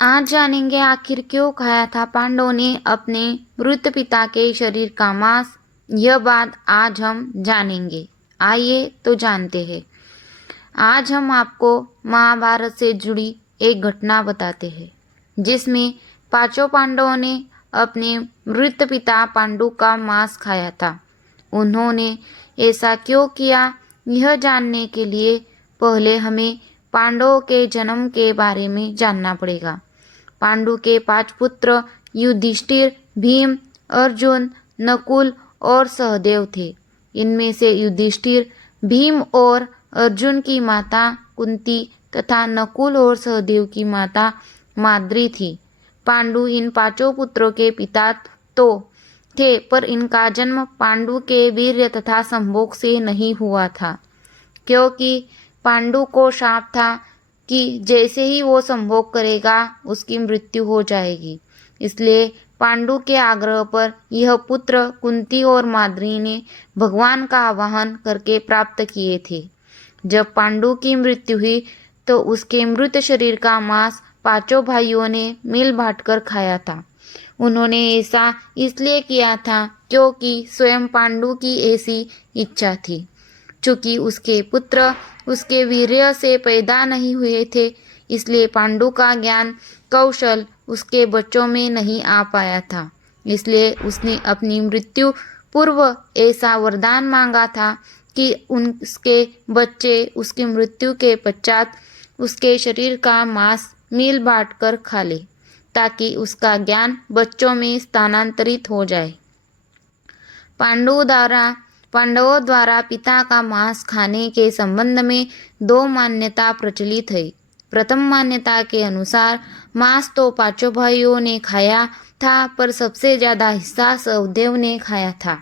आज जानेंगे आखिर क्यों खाया था पांडवों ने अपने मृत पिता के शरीर का मांस। यह बात आज हम जानेंगे। आइए तो जानते हैं। आज हम आपको महाभारत से जुड़ी एक घटना बताते हैं जिसमें पांचों पांडवों ने अपने मृत पिता पांडु का मांस खाया था। उन्होंने ऐसा क्यों किया, यह जानने के लिए पहले हमें पांडवों के जन्म के बारे में जानना पड़ेगा। पांडु के 5 पुत्र युधिष्ठिर, भीम, अर्जुन, नकुल और सहदेव थे। इनमें से युधिष्ठिर, भीम और अर्जुन की माता कुंती तथा नकुल और सहदेव की माता माद्री थी। पांडु इन 5 पुत्रों के पिता तो थे, पर इनका जन्म पांडु के वीर्य तथा संभोग से नहीं हुआ था, क्योंकि पांडु को शाप था कि जैसे ही वो संभोग करेगा उसकी मृत्यु हो जाएगी। इसलिए पांडु के आग्रह पर यह पुत्र कुंती और माद्री ने भगवान का आवाहन करके प्राप्त किए थे। जब पांडु की मृत्यु हुई तो उसके मृत शरीर का मांस 5 भाइयों ने मिल बांट कर खाया था। उन्होंने ऐसा इसलिए किया था क्योंकि स्वयं पांडु की ऐसी इच्छा थी। चूंकि उसके पुत्र उसके वीर्य से पैदा नहीं हुए थे, इसलिए पांडु का ज्ञान कौशल उसके बच्चों में नहीं आ पाया था। इसलिए उसने अपनी मृत्यु पूर्व ऐसा वरदान मांगा था कि उसके बच्चे उसकी मृत्यु के पश्चात उसके शरीर का मांस मिल बांट कर खा ले, ताकि उसका ज्ञान बच्चों में स्थानांतरित हो जाए। पांडवों द्वारा पिता का मांस खाने के संबंध में 2 मान्यता प्रचलित है। प्रथम मान्यता के अनुसार मांस तो 5 भाइयों ने खाया था, पर सबसे ज्यादा हिस्सा सहदेव ने खाया था।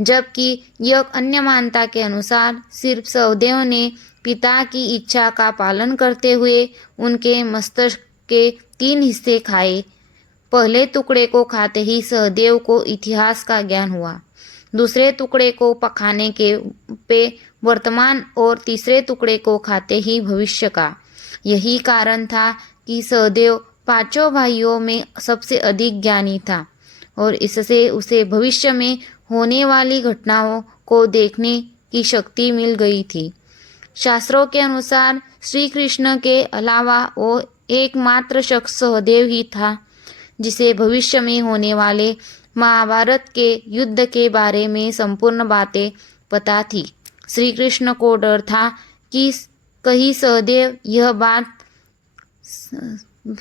जबकि एक अन्य मान्यता के अनुसार सिर्फ सहदेव ने पिता की इच्छा का पालन करते हुए उनके मस्तिष्क के 3 हिस्से खाए। पहले टुकड़े को खाते ही सहदेव को इतिहास का ज्ञान हुआ, दूसरे टुकड़े को पकाने के पे वर्तमान और तीसरे टुकड़े को खाते ही भविष्य का। यही कारण था कि सहदेव 5 भाइयों में सबसे अधिक ज्ञानी था और इससे उसे भविष्य में होने वाली घटनाओं को देखने की शक्ति मिल गई थी। शास्त्रों के अनुसार श्री कृष्ण के अलावा वो एकमात्र शख्स सहदेव ही था जिसे भविष्य में होने वाले महाभारत के युद्ध के बारे में संपूर्ण बातें पता थी। श्री कृष्ण को डर था कि कहीं सहदेव यह बात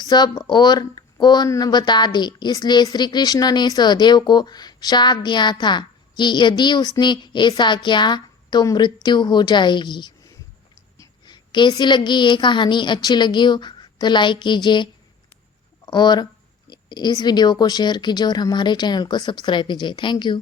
सब और को न बता दे, इसलिए श्री कृष्ण ने सहदेव को शाप दिया था कि यदि उसने ऐसा किया तो मृत्यु हो जाएगी। कैसी लगी ये कहानी? अच्छी लगी हो तो लाइक कीजिए और इस वीडियो को शेयर कीजिए और हमारे चैनल को सब्सक्राइब कीजिए। Thank you.